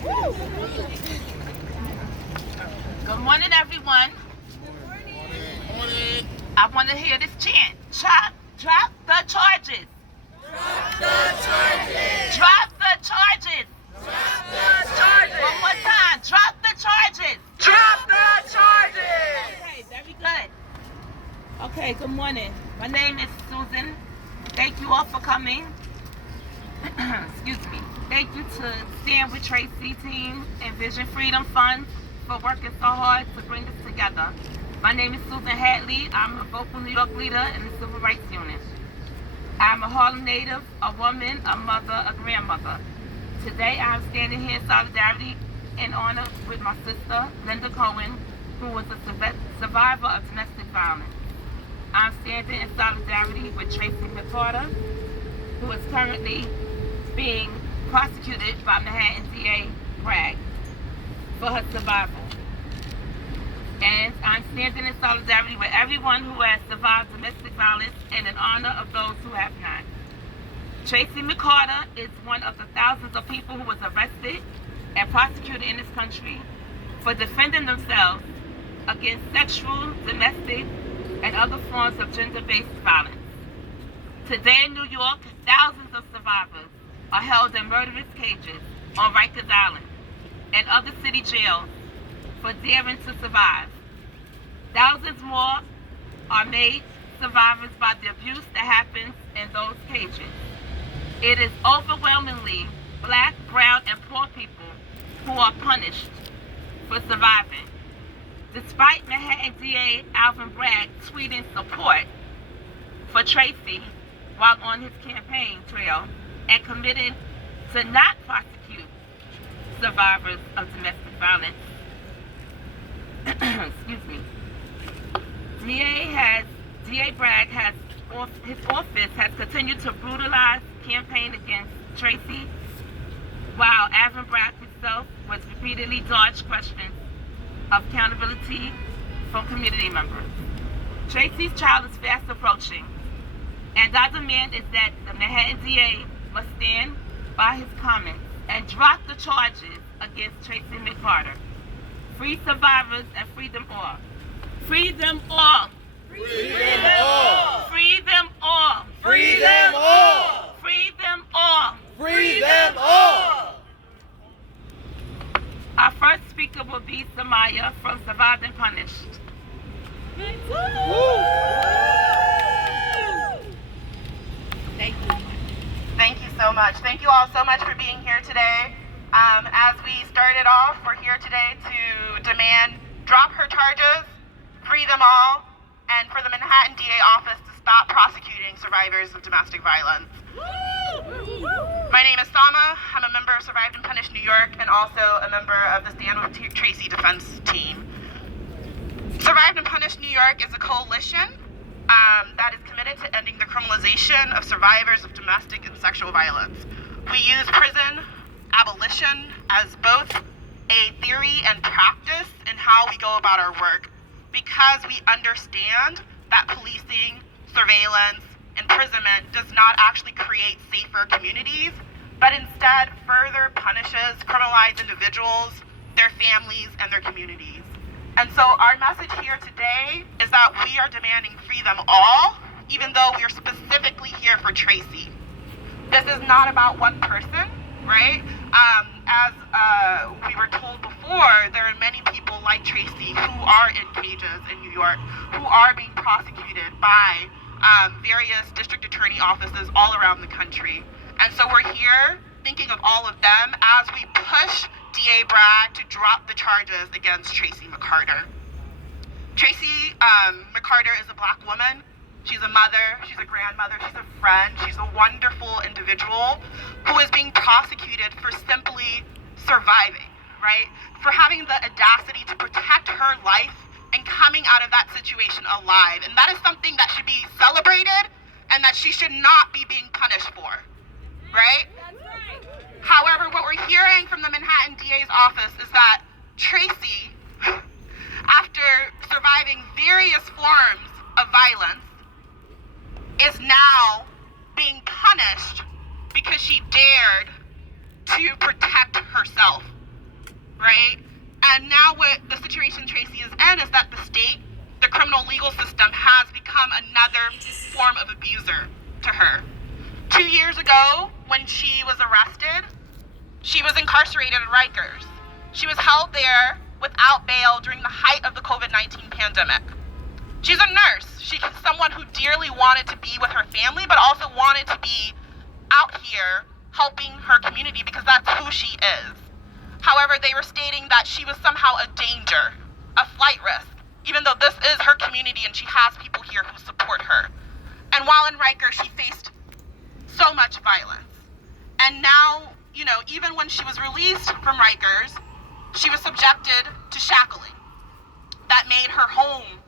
Good morning, everyone. I want to hear this chant. Drop the charges. Drop the charges. Drop the charges. Drop the charges. One more time. Drop the charges. Drop the charges. Okay, very good. Okay, good morning. My name is Susan. Thank you all for coming. Excuse me. Thank you to Stand With Tracy team and Vision Freedom Fund for working so hard to bring this together. My name is Susan Hadley. I'm a vocal New York leader in the Civil Rights Unit. I'm a Harlem native, a woman, a mother, a grandmother. Today I'm standing here in solidarity and honor with my sister, Linda Cohen, who was a survivor of domestic violence. I'm standing in solidarity with Tracy McCarter, who is currently being prosecuted by Manhattan DA Bragg for her survival. And I'm standing in solidarity with everyone who has survived domestic violence and in honor of those who have not. Tracy McCarter is one of the thousands of people who was arrested and prosecuted in this country for defending themselves against sexual, domestic, and other forms of gender-based violence. Today in New York, thousands of survivors are held in murderous cages on Rikers Island and other city jails for daring to survive. Thousands more are made survivors by the abuse that happens in those cages. It is overwhelmingly Black, brown, and poor people who are punished for surviving. Despite Manhattan DA Alvin Bragg tweeting support for Tracy while on his campaign trail and committing to not prosecute survivors of domestic violence, excuse me, DA Bragg his office has continued to brutalize campaign against Tracy, while Alvin Bragg himself was repeatedly dodged questions of accountability from community members. Tracy's trial is fast approaching, and our demand is that the Manhattan DA must stand by his comments and drop the charges against Tracy McCarter. Free survivors and free them all. Free them all. Free them all. Free them all. Free them all. Free them all. Free them all. Our first speaker will be Samaya from Survived and Punished. Thank you. Thank you so much. Thank you all so much for being here today. As we started off, we're here today to demand drop her charges, free them all, and for the Manhattan DA office to stop prosecuting survivors of domestic violence. My name is Sama. I'm a member of Survived and Punished New York and also a member of the Stand With Tracy defense team. Survived and Punished New York is a coalition that is committed to ending the criminalization of survivors of domestic and sexual violence. We use prison abolition as both a theory and practice in how we go about our work, because we understand that policing, surveillance, imprisonment does not actually create safer communities, but instead further punishes criminalized individuals, their families, and their communities. And so our message here today is that we are demanding free them all, even though we are specifically here for Tracy. This is not about one person, right? As we were told before, there are many people like Tracy who are in cages in New York, who are being prosecuted by various district attorney offices all around the country. And so we're here thinking of all of them as we push DA Bragg to drop the charges against Tracy McCarter. Tracy McCarter is a Black woman. She's a mother, she's a grandmother, she's a friend, she's a wonderful individual who is being prosecuted for simply surviving, right? For having the audacity to protect her life and coming out of that situation alive. And that is something that should be celebrated and that she should not be being punished for, right? However, what we're hearing from the Manhattan DA's office is that Tracy, after surviving various forms of violence, is now being punished because she dared to protect herself And now what the situation Tracy is in is that the state, the criminal legal system, has become another form of abuser to her. 2 years ago, when she was arrested, she was incarcerated at Rikers. She was held there without bail during the height of the COVID-19 pandemic. She's a nurse. She's someone who dearly wanted to be with her family, but also wanted to be out here helping her community because that's who she is. However, they were stating that she was somehow a danger, a flight risk, even though this is her community and she has people here who support her. And while in Rikers, she faced so much violence. And now, even when she was released from Rikers, she was subjected to shackling. That made her home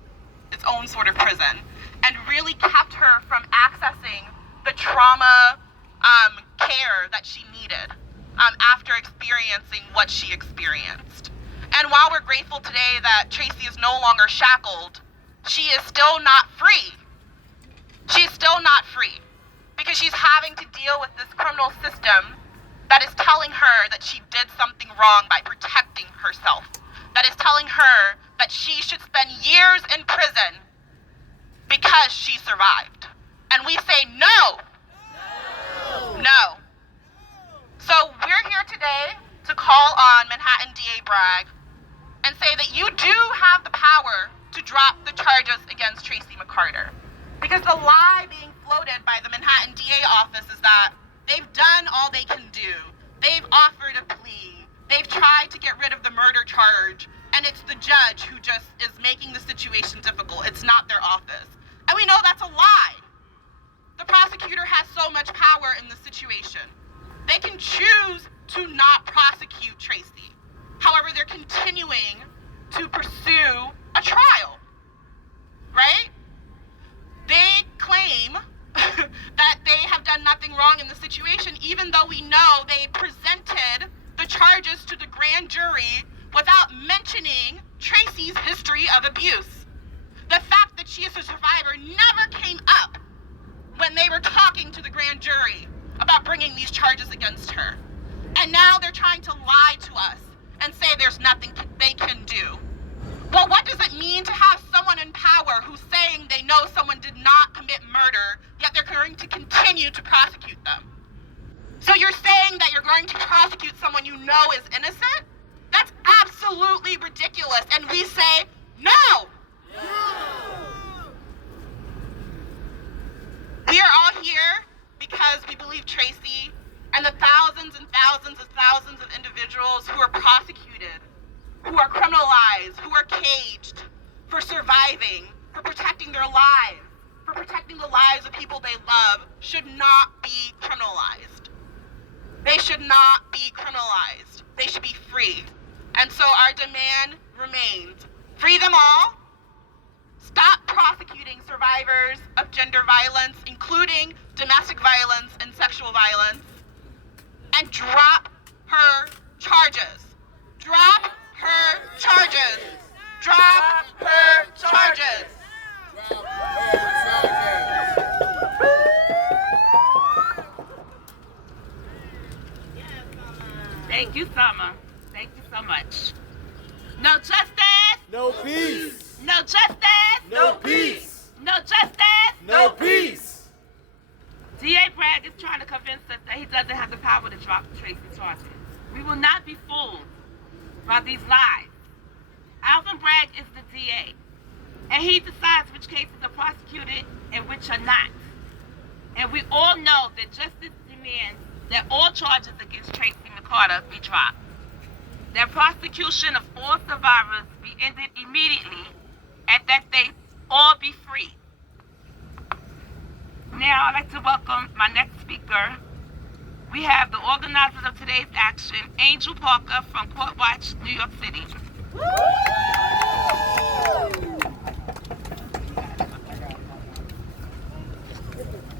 its own sort of prison and really kept her from accessing the trauma care that she needed after experiencing what she experienced. And while we're grateful today that Tracy is no longer shackled, she is still not free. She's still not free because she's having to deal with this criminal system that is telling her that she did something wrong by protecting herself, that is telling her that she should spend years in prison because she survived. And we say no. No. So we're here today to call on Manhattan DA Bragg and say that you do have the power to drop the charges against Tracy McCarter. Because the lie being floated by the Manhattan DA office is that they've done all they can do. They've offered a plea. They've tried to get rid of the murder charge. And it's the judge who just is making the situation difficult. It's not their office. And we know that's a lie. The prosecutor has so much power in the situation. They can choose to not prosecute Tracy. However, they're continuing to pursue a trial, right? They claim that they have done nothing wrong in the situation, even though we know they presented the charges to the grand jury without mentioning Tracy's history of abuse. The fact that she is a survivor never came up when they were talking to the grand jury about bringing these charges against her. And now they're trying to lie to us and say there's nothing they can do. Well, what does it mean to have someone in power who's saying they know someone did not commit murder, yet they're going to continue to prosecute them? So you're saying that you're going to prosecute someone you know is innocent? That's absolutely ridiculous. And we say, no! We are all here because we believe Tracy and the thousands and thousands and thousands of individuals who are prosecuted, who are criminalized, who are caged for surviving, for protecting their lives, for protecting the lives of people they love, should not be criminalized. They should not be criminalized. They should be free. And so our demand remains: free them all, stop prosecuting survivors of gender violence, including domestic violence and sexual violence, and drop her charges. Drop her charges. Drop her charges. Thank you, Summer. Thank you so much. No justice. No peace. No justice. No peace. No justice. No peace. DA Bragg is trying to convince us that he doesn't have the power to drop Tracy's charges. We will not be fooled by these lies. Alvin Bragg is the DA, and he decides which cases are prosecuted and which are not. And we all know that justice demands that all charges against Tracy McCarter be dropped. That prosecution of all survivors be ended immediately, and that they all be free. Now I'd like to welcome my next speaker. We have the organizer of today's action, Angel Parker from Court Watch, New York City.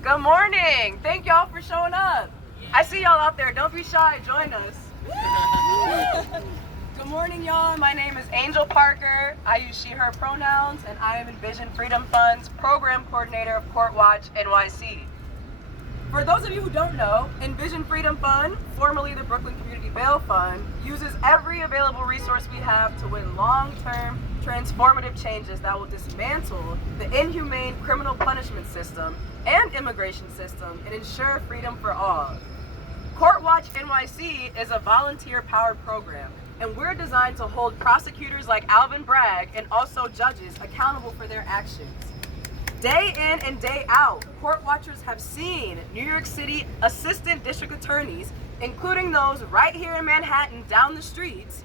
Good morning. Thank y'all for showing up. I see y'all out there. Don't be shy. Join us. Good morning, y'all. My name is Angel Parker. I use she, her pronouns, and I am Envision Freedom Fund's Program Coordinator of Court Watch NYC. For those of you who don't know, Envision Freedom Fund, formerly the Brooklyn Community Bail Fund, uses every available resource we have to win long-term, transformative changes that will dismantle the inhumane criminal punishment system and immigration system and ensure freedom for all. Court Watch NYC is a volunteer-powered program, and we're designed to hold prosecutors like Alvin Bragg and also judges accountable for their actions. Day in and day out, court watchers have seen New York City assistant district attorneys, including those right here in Manhattan down the streets,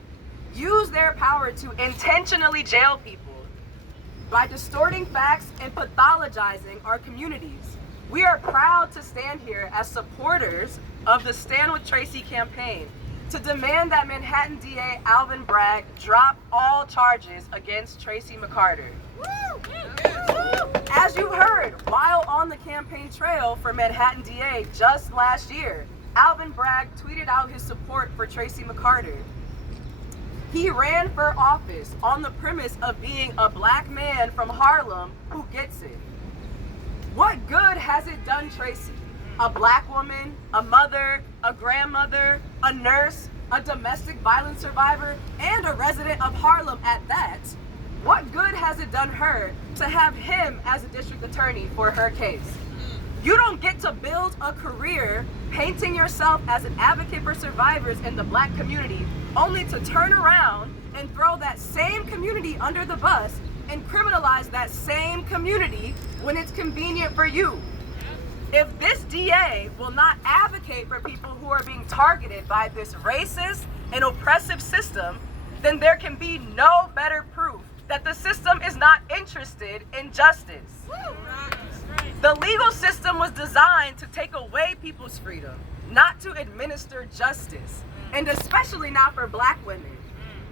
use their power to intentionally jail people by distorting facts and pathologizing our communities. We are proud to stand here as supporters of the Stand With Tracy campaign to demand that Manhattan DA Alvin Bragg drop all charges against Tracy McCarter. As you heard, while on the campaign trail for Manhattan DA just last year, Alvin Bragg tweeted out his support for Tracy McCarter. He ran for office on the premise of being a black man from Harlem who gets it. What good has it done Tracy? A black woman, a mother, a grandmother, a nurse, a domestic violence survivor, and a resident of Harlem at that. What good has it done her to have him as a district attorney for her case? You don't get to build a career painting yourself as an advocate for survivors in the black community only to turn around and throw that same community under the bus and criminalize that same community when it's convenient for you. If this DA will not advocate for people who are being targeted by this racist and oppressive system, then there can be no better proof that the system is not interested in justice. The legal system was designed to take away people's freedom, not to administer justice, and especially not for black women,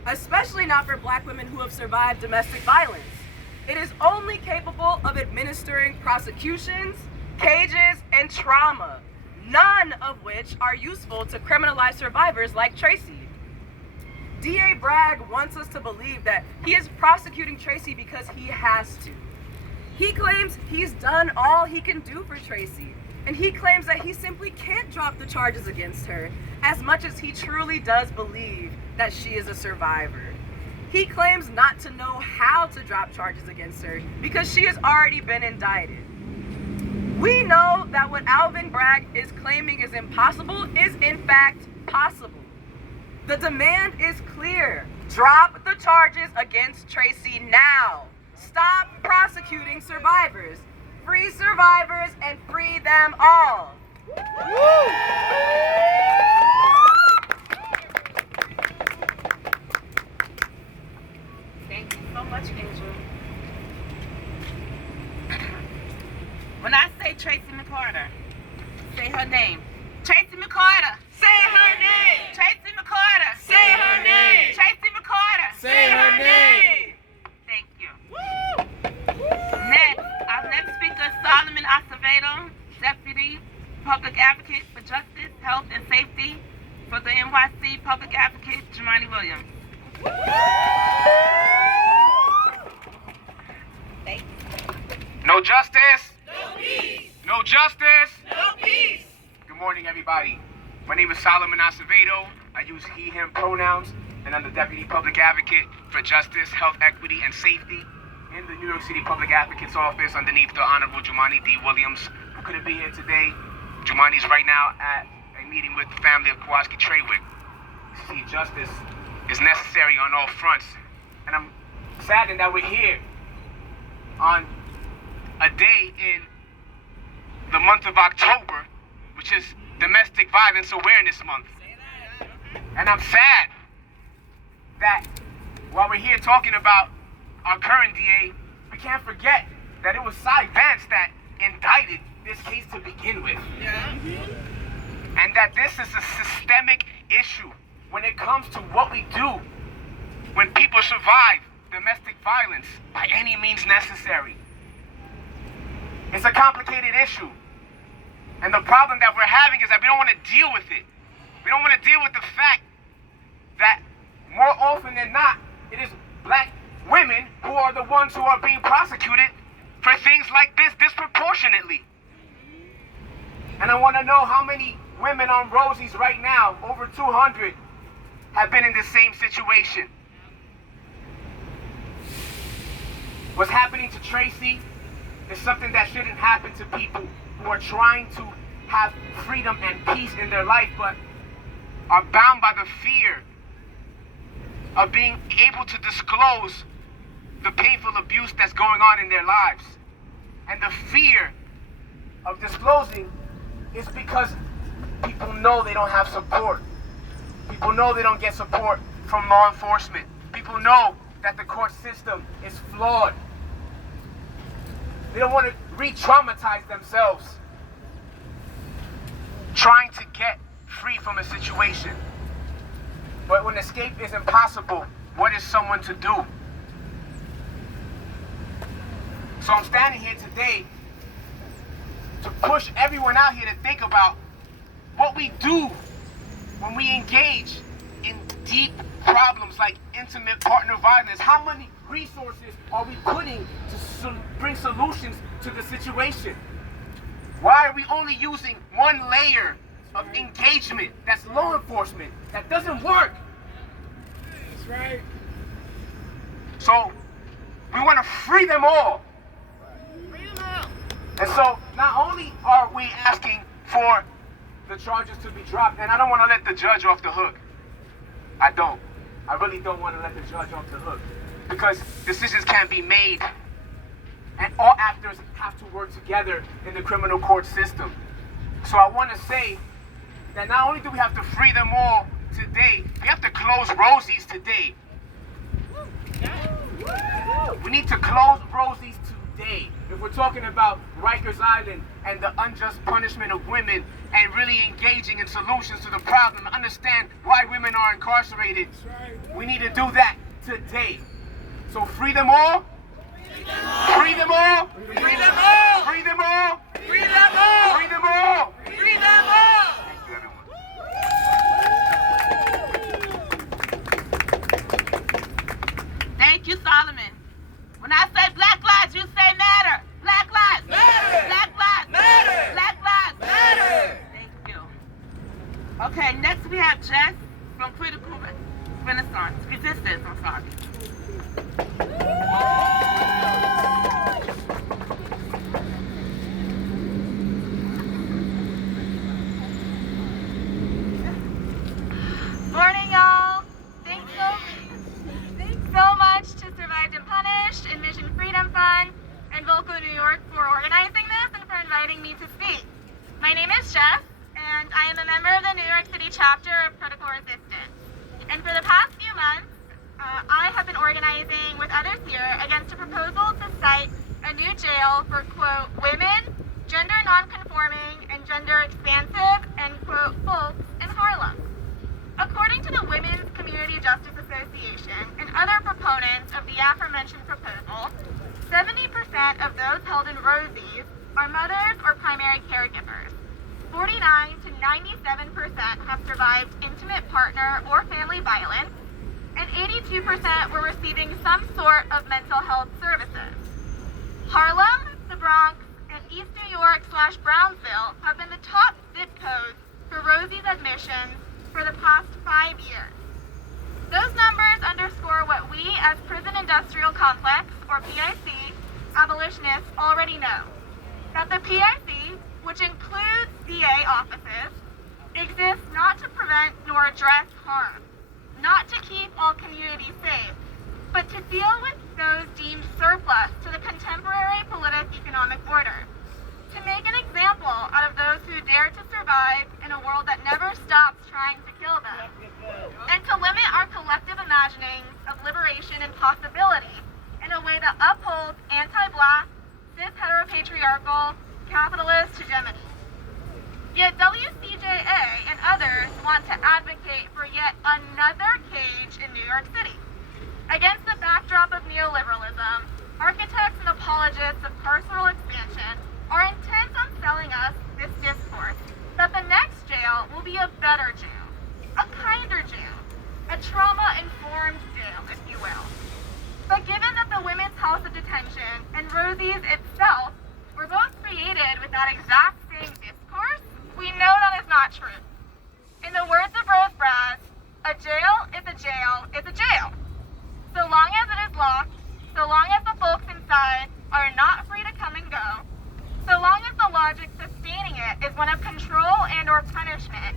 especially not for black women who have survived domestic violence. It is only capable of administering prosecutions, cages, and trauma, none of which are useful to criminalize survivors like Tracy. DA Bragg wants us to believe that he is prosecuting Tracy because he has to. He claims he's done all he can do for Tracy, and he claims that he simply can't drop the charges against her as much as he truly does believe that she is a survivor. He claims not to know how to drop charges against her because she has already been indicted. We know that what Alvin Bragg is claiming is impossible is in fact possible. The demand is clear. Drop the charges against Tracy now. Stop prosecuting survivors. Free survivors and free them all. Thank you so much, Angel. When I say Tracy McCarter, say her name. Tracy McCarter. Say her name. Tracy McCarter. Say her name. Tracy McCarter. Say her name. Thank you. Next, our next speaker is Solomon Acevedo, Deputy Public Advocate for Justice, Health, and Safety for the NYC Public Advocate, Jemani Williams. Thank you. No justice. No peace. No justice. No peace. Good morning, everybody. My name is Solomon Acevedo. I use he, him pronouns, and I'm the Deputy Public Advocate for Justice, Health, Equity, and Safety in the New York City Public Advocate's Office underneath the Honorable Jemani D. Williams, who couldn't be here today. Jemani's right now at a meeting with the family of Kowalski Trawick. See, justice is necessary on all fronts, and I'm saddened that we're here on a day in the month of October, which is Domestic Violence Awareness Month. And I'm sad that while we're here talking about our current DA, we can't forget that it was Cy Vance that indicted this case to begin with. And that this is a systemic issue when it comes to what we do when people survive domestic violence by any means necessary. It's a complicated issue. And the problem that we're having is that we don't want to deal with it. We don't want to deal with the fact that more often than not, it is black women who are the ones who are being prosecuted for things like this disproportionately. And I want to know how many women on Rosie's right now, over 200, have been in the same situation. What's happening to Tracy is something that shouldn't happen to people who are trying to have freedom and peace in their life, but are bound by the fear of being able to disclose the painful abuse that's going on in their lives. And the fear of disclosing is because people know they don't have support. People know they don't get support from law enforcement. People know that the court system is flawed. They don't want to re-traumatize themselves trying to get free from a situation. But when escape is impossible, what is someone to do? So I'm standing here today to push everyone out here to think about what we do when we engage in deep problems like intimate partner violence. How many resources are we putting to bring solutions to the situation? Why are we only using one layer of engagement that's law enforcement? That doesn't work. That's right. So we want to free them all. Free them all. And so not only are we asking for the charges to be dropped, and I don't want to let the judge off the hook. I don't. I really don't want to let the judge off the hook, because decisions can't be made, and all actors have to work together in the criminal court system. So I want to say that not only do we have to free them all today, we have to close Rosie's today. We need to close Rosie's today. If we're talking about Rikers Island and the unjust punishment of women and really engaging in solutions to the problem, understand why women are incarcerated, we need to do that today. So free them all. Free them all. Free them all. Free them all. Free them all. Free them all. Free them all. Thank you, everyone. Thank you, Solomon. When I say Black Lives, you say matter. Black Lives. Matter. Black Lives. Matter. Black Lives. Matter. Thank you. Okay, next we have Jess from Critical Resistance. I'm sorry. Morning, y'all. Thanks so much to Survived and Punished, Envision Freedom Fund, and Volco New York for organizing this and for inviting me to speak. My name is Jess, and I am a member of the New York City chapter of Critical Resistance. And for the past few months, I have been organizing with others here against a proposal to cite a new jail for, quote, women, gender nonconforming, and gender expansive, end quote, folks in Harlem. According to the Women's Community Justice Association and other proponents of the aforementioned proposal, 70% of those held in Rosie's are mothers or primary caregivers. 49 to 97% have survived intimate partner or family violence, and 82% were receiving some sort of mental health services. Harlem, the Bronx, and East New York/Brownsville have been the top zip codes for Rosie's admissions for the past 5 years. Those numbers underscore what we as Prison Industrial Complex, or PIC, abolitionists already know, that the PIC, which includes DA offices, exists not to prevent nor address harm, not to keep all communities safe, but to deal with those deemed surplus to the contemporary politic-economic order, to make an example out of those who dare to survive in a world that never stops trying to kill them, and to limit our collective imaginings of liberation and possibility in a way that upholds anti-Black, cis-heteropatriarchal, capitalist hegemony. Yet WCJA and others want to advocate for yet another cage in New York City. Against the backdrop of neoliberalism, architects and apologists of carceral expansion are intent on selling us this discourse that the next jail will be a better jail, a kinder jail, a trauma-informed jail, if you will. But given that the Women's House of Detention and Rosie's itself were both created with that exact same discourse, We know that is not true. In the words of Rose Brass, a jail is a jail is a jail. So long as it is locked, so long as the folks inside are not free to come and go, so long as the logic sustaining it is one of control and or punishment,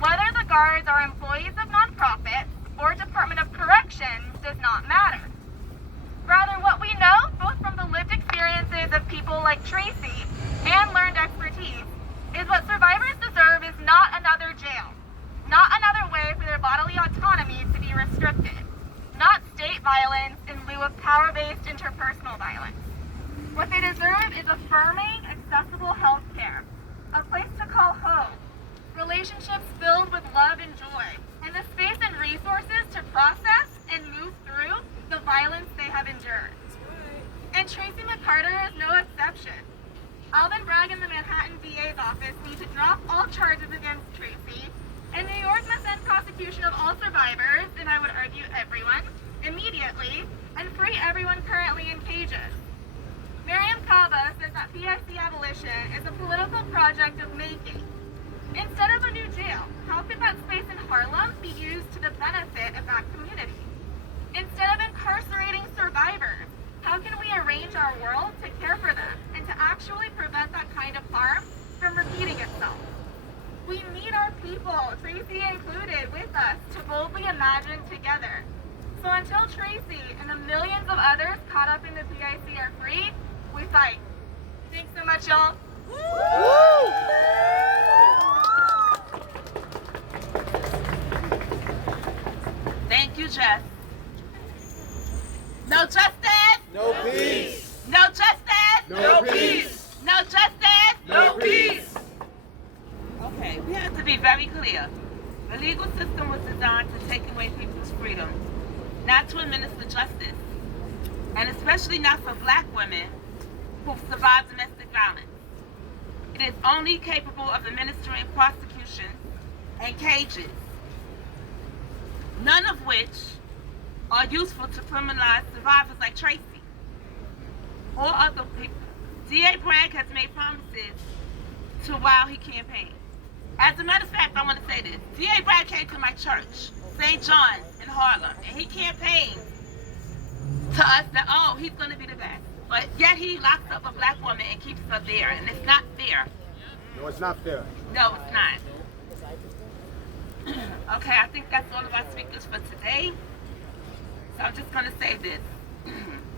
whether the guards are employees of nonprofits or Department of Corrections does not matter. Rather, what we know, both from the lived experiences of people like Tracy and learned expertise, is what survivors deserve is not another jail, not another way for their bodily autonomy to be restricted, not state violence in lieu of power-based interpersonal violence. What they deserve is affirming, accessible health care, a place to call home, relationships filled with love and joy, and the space and resources to process and move through the violence they have endured. And Tracy McCarter is no exception. Alvin Bragg and the Manhattan DA's office need to drop all charges against Tracy, and New York must end prosecution of all survivors, and I would argue everyone, immediately, and free everyone currently in cages. Miriam Kaba says that PIC abolition is a political project of making. Instead of a new jail, how could that space in Harlem be used to the benefit of that community? Instead of incarcerating survivors, how can we arrange our world to care for them and to actually prevent that kind of harm from repeating itself? We need our people, Tracy included, with us to boldly imagine together. So until Tracy and the millions of others caught up in the PIC are free, we fight. Thanks so much, y'all. Thank you, Jess. No justice. No peace. No justice. No peace. No justice. No peace. Okay, we have to be very clear. The legal system was designed to take away people's freedom, not to administer justice, and especially not for black women who've survived domestic violence. It is only capable of administering prosecution and cages, none of which are useful to criminalize survivors like Tracy or other people. D.A. Bragg has made promises to while he campaigned. As a matter of fact, I want to say this. D.A. Bragg came to my church, St. John's in Harlem, and he campaigned to us that, oh, he's going to be the best. But yet he locks up a black woman and keeps her there, and it's not fair. No, it's not fair. No, it's not. Okay, I think that's all of our speakers for today. So I'm just going to say this.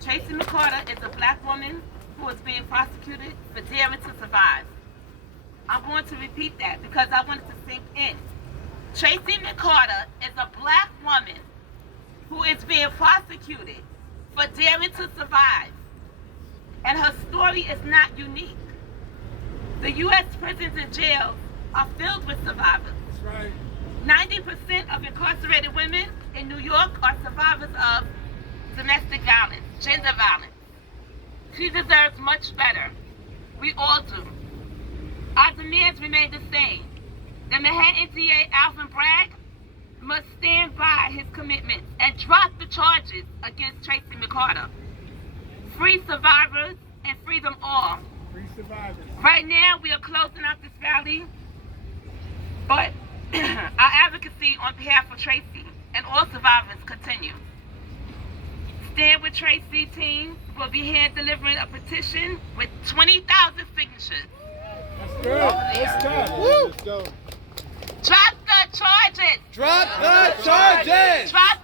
Tracy McCarter is a black woman who is being prosecuted for daring to survive. I'm going to repeat that because I want it to sink in. Tracy McCarter is a black woman who is being prosecuted for daring to survive. And her story is not unique. The U.S. prisons and jails are filled with survivors. That's right. 90% of incarcerated women in New York are survivors of domestic violence, gender violence. She deserves much better. We all do. Our demands remain the same. The Manhattan DA, Alvin Bragg, must stand by his commitments and drop the charges against Tracy McCarter. Free survivors and free them all. Free survivors. Right now, we are closing out this rally, but our advocacy on behalf of Tracy and all survivors continue. Stand with Tracy team will be hand delivering a petition with 20,000 signatures. That's good. Let's go. Let's go. Drop the charges! Drop the charges! Drop